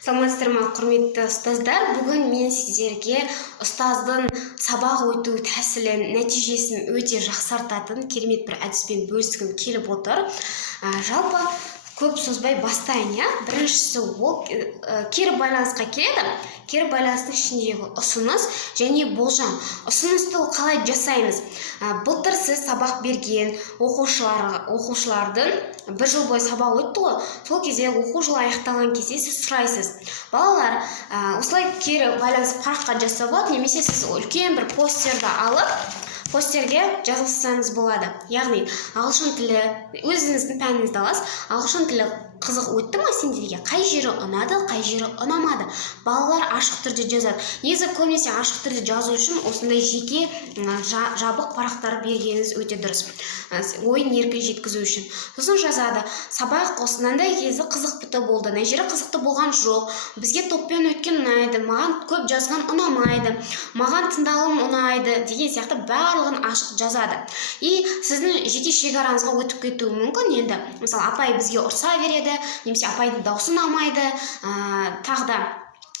Саламатсыздар ма, құрметті ұстаздар. Бүгін мен сіздерге ұстаздың сабақ өту тәсілін, нәтижесін өте жақсартатын керемет бір әдіспен бөліскім келіп отыр. Жалпы көп созбай бастайын, я. Біріншісі ол кері байланысқа келеді. Кері байланыстың ішіндегі ұсыныс және болжам. Ұсынысты қалай жасаймыз? Былтыр сіз сабақ берген оқушылардың бір жыл бойы сабақ өтті ғой. Сол кезде оқу жылы аяқталған кезде сіз сұрайсыз: балалар, осылай кері байланыс параққа жасауға, немесе сіз үлкен бір постерді алып, постерге жазылсаңыз болады. Яғни ағылшын тілі, өзіңіздің пәніңізді аласыз, ағылшын тілі қызық өтті ма сендерге? Қай жері ұнады, қай жері ұнамады? Балалар ашық түрде жазады. Негізі көбінесе ашық түрде жазу үшін осындай жеке жабық парақтар бергеніңіз өте дұрыс. Ойын еркін жеткізу үшін. Сосын жазады: сабақ осындай кезі қызықты болды, мына жері қызықты болған жоқ, бізге топпен өткен ұнайды, маған көп жазған ұнамайды, маған тыңдалым ұнайды деген сияқты барлығын ашық жазады. И сіздің жеке шекараңызға өтіп кетуі мүмкін. Енді мысалы апай бізге ұрса береді, немесе апайдың даусы ұнамайды, тағы да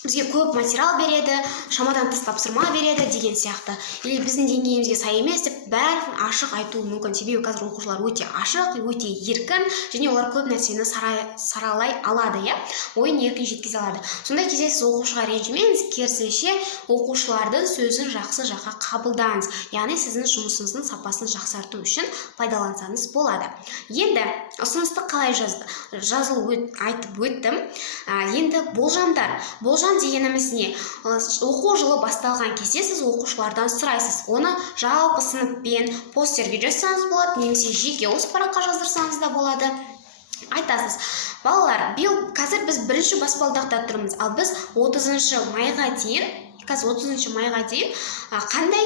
бізге көп материал береді, шамадан тыс тапсырма береді деген сияқты. Или біздің деңгейімізге сай емес деп бәрін ашық айтуы мүмкін. Себебі қазір оқушылар өте ашық, өте еркін, және олар көп нәрсені саралай алады, я? Ойын еркін жеткізе алады. Сондай кезде сіз оқушыға ренжімеңіз, керісінше оқушылардың сөзін жақсы жаққа қабылдаңыз. Яғни сіздің жұмысыңыздың сапасын жақсарту үшін пайдалансаңыз болады. Енді ұсынысты қалай айтып өттім. Енді болжамдар. Болжам дегеніміз не? Оқу жылы басталған кезде сіз оқушылардан сұрайсыз. Оны жалпы сыныппен постерге жазсаңыз болады, немесе жеке осы параққа жаздырсаңыз да болады. Айтасыз: балалар, қазір біз бірінші баспалдақта тұрмыз, ал біз 30 майға дейін қандай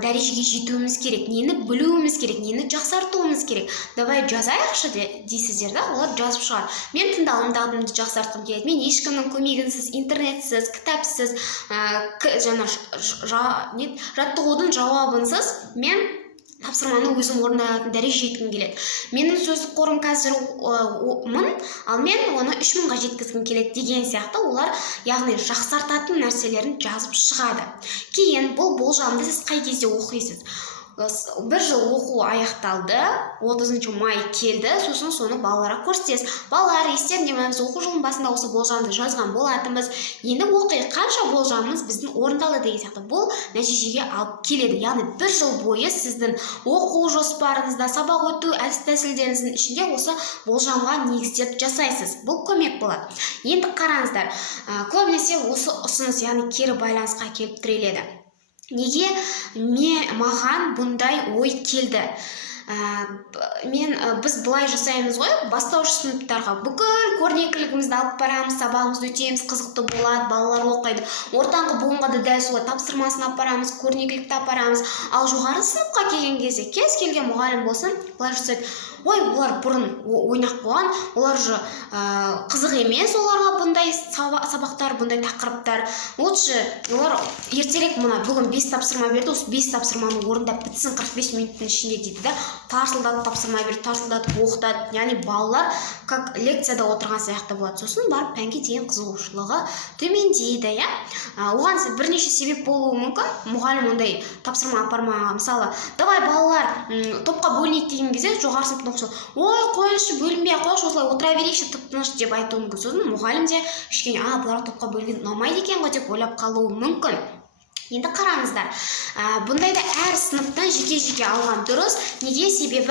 дәрежеге жетуіміз керек, нені білуіміз керек, нені жақсартуымыз керек. Давай жазайықшы дейсіздер да, олар жазып шығар. Мен тыңдалым дағдымды жақсартқым келеді. Мен ешкімнің көмегінсіз, интернетсіз, кітапсыз, жаттығудың жауабынсыз мен тапсырманы өзім орындалатын дәреже жеткім келеді. Менің сөздік қорым қазір 1000, ал мен оны 3000-ға жеткізгім келеді деген сияқты олар, яғни жақсартатын нәрселерін жазып шығады. Кейін бұл болжамды сіз қай кезде оқисыз? Бір жыл оқу аяқталды, 30 май келді, сосын соны балаларға көрсетесіз. Балалар, естерінде біз оқу жылының басында осы болжамды жазған болатынбыз. Енді оқиық, қанша болжамымыз біздің орындалды деген сияқты. Бұл нәтижеге алып келеді. Яғни бір жыл бойы сіздің оқу жоспарыңызда, сабақ өту әдіс-тәсілдеріңіздің ішінде осы болжамға негіздеп жасайсыз. Бұл көмек болады. Енді қараңыздар, көбінесе осы ұсыныс, яғни кері байланысқа келіп тіреледі. Неге маған бұндай ой келді? Біз былай жасаймыз ғой, бастауыш сыныптарға бүкіл көрнекілігімізді алып барамыз, сабағымызды өтеміз, қызықты болады, балалар оқиды. Ортаңғы буынға да дәл солай тапсырмасын апарамыз, көрнекілікті апарамыз. Ал жоғары сыныпқа келген кезде кез келген мұғалім болсын, былай жасайды: ой, олар бұрын ойнақ болған, олар же қызық емес, оларға бұндай сабақтар, бұндай тақырыптар. Лучше олар ертерек бүгін 5 тапсырма берді, осы 5 тапсырманы орындап бітсін 45 минуттың ішінде дейді да. Тарсылдатып тапсырма берді, тарсылдатып оқытады. Яғни балалар как лекцияда отырған сияқты болады. Сосын барып пәнге деген қызығушылығы төмендейді, я? Оған бірнеше себеп болуы мүмкін. Мұғалім ондай тапсырма апармаған. Мысалы, давай балалар топқа бөлінейік деген кезде жоғары сыныптың оқушылары: ой, қойыңызшы, бөлінбей қойыңызшы, осылай отыра берейікші, тып-тыныш деп айтуы мүмкін. Сосын мұғалім де кішкене, бұлар топқа бөлінген ұнамайды екен ғой деп ойлап қалуы мүмкін. Енді қараңыздар, бұндайда әр сыныптан жеке-жеке алған дұрыс. Неге? Себебі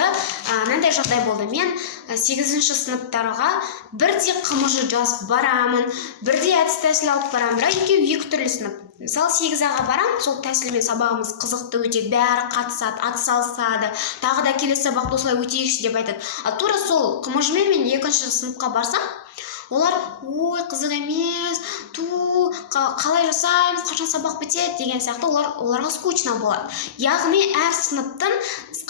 мынандай жағдай болды. Мен 8-ші сыныптарға бірде қымыжы жазып барамын, бірде әдіс-тәсіл алып барамын, бірақ екі түрлі сынып. Мысалы 8-ға барам, сол тәсілмен сабағымыз қызықты өтеді, бәрі қатысады, атсалысады, тағы да келесі сабақты осылай өтейікші деп айтады. А тура сол қымыжымен мен 2-ші сыныпқа барсам, олар: ой, қызық емес, қалай жасаймыз, қашан сабақ бітеді деген сияқты оларға скучно болады. Яғни әр сыныптың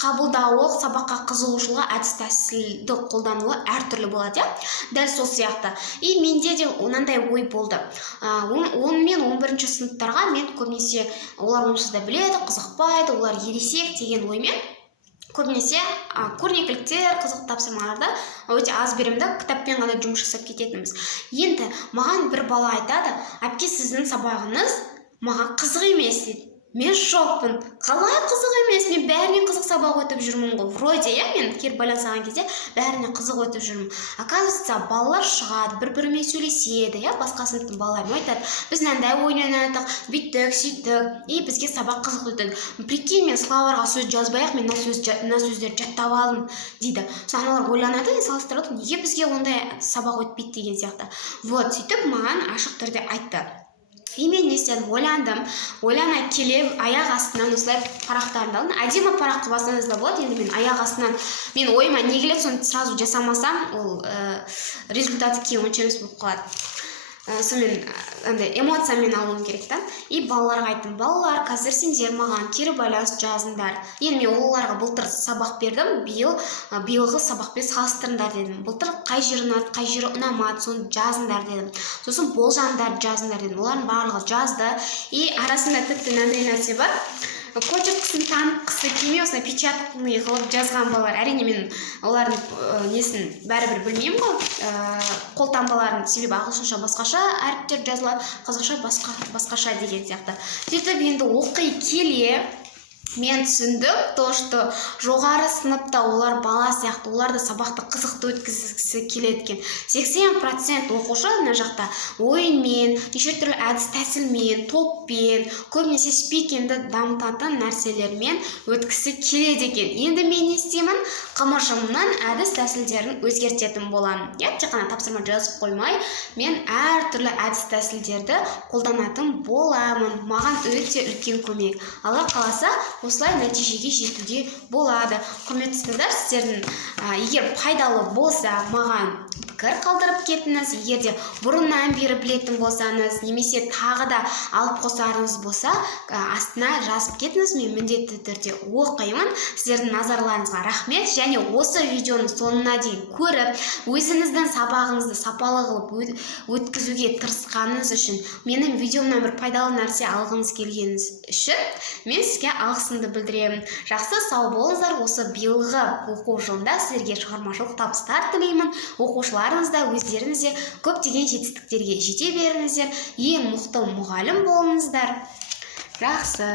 қабылдауы, сабаққа қызығушылығы, әдіс-тәсілді қолдануы әртүрлі болады, я? Дәл сол сияқты. И менде де онандай ой болды. 10 мен 11-ші сыныптарға мен көбінесе олар онсыз да біледі, қызықпайды, олар ересек деген оймен көбінесе көрнекіліктер, қызықты тапсырмаларда өте аз беремін да, кітаппен ғана жұмыс жасап кететінбіз. Енді маған бір бала айтады, әпке, сіздің сабағыңыз маған қызық емес дейді. Мен шокпын. Қалай қызық емес? Мен бәріне қызық сабақ өтіп жүрмін ғой. Вроде, мен кері байлансаған кезде бәріне қызық өтіп жүрмін. Оказывается, балалар шығады, бір-бірімен сөйлеседі, басқа сыныптың балаларымен айтады. Біз мынандай ойнадық, бүйттік, сөйттік, и бізге сабақ қызық өтті. Прикинь, мен словарға сөз жазбай-ақ, мен мына сөздерді жаттап алдым дейді. Сосын аналар ойланады, салыстырады, неге бізге ондай сабақ өтпейді деген сияқты. Вот, сөйтіп маған ашық түрде айтты. И мен не істедім, ойлана келе аяқ астынан осылай парақтарымды алдым. Әдемі парақ қылып алсаңыз да болады. Енді мен аяқ астынан мен ойыма не келеді, соны сразу жасамасам, ол результаты кейін онша емес болып қалады. Сонымен андай эмоциямен алуым керек та. И балаларға айттым, балалар, қазір сендер маған кері байланыс жазыңдар. Енді мен оларға былтыр сабақ бердім, биылғы сабақпен салыстырыңдар дедім. Былтыр қай жері ұнады, қай жері ұнамады, соны жазыңдар дедім. Сосын болжамдарды жазыңдар дедім. Олардың барлығы жазды. И арасында тіпті мынандай нәрсе бар. Почеркісін танытқысы келмей, осындай печатный қылып жазған балалар. Әрине мен олардың несін бәрібір білмеймін ғой. Қолтаңбаларын, себебі ағылшынша басқаша әріптер жазылады, қазақша басқаша деген сияқты. Сөйтіп енді оқи келе мен түсіндім, то, что жоғары сыныпта олар бала сияқты, оларды сабақты қызықты өткізгісі келеді екен. 80% оқушы мына жақта ойынмен, неше түрлі әдіс тәсілмен, топпен, көбінесе спикингді дамытатын нәрселермен өткісі келеді екен. Енді мен не істеймін? Қымыржымнан әдіс тәсілдерін өзгертетін боламын. Тек қана тапсырма жазып қоймай, мен әртүрлі әдіс тәсілдерді қолданатын боламын. Маған өте үлкен көмек. Алла қаласа, осылай нәтижеге жетуге болады. Құрметті студенттер, сіздердің егер пайдалы болса, маған пікір қалдырып кетіңіз. Егер де бұрыннан бері білетін болсаңыз, немесе тағы да алып қосарыңыз болса, астына жазып кетіңіз. Мен міндетті түрде оқимын. Сіздердің назарларыңызға рахмет. Және осы видеоның соңына дейін көріп, өзіңіздің сабағыңызды сапалы қылып өткізуге тырысқаныңыз үшін, менің видеомнан бір пайдалы нәрсе алғыңыз келгеніңіз үшін мен сізге алғысымды білдіремін. Жақсы, сау болыңыздар. Осы биылғы оқу жылында сіздерге шығармашылық табыстар тілеймін. Оқушыларыңыз да өздеріңіз де көптеген жетістіктерге жете беріңіздер. Ең мықты мұғалім болыңыздар. Жақсы.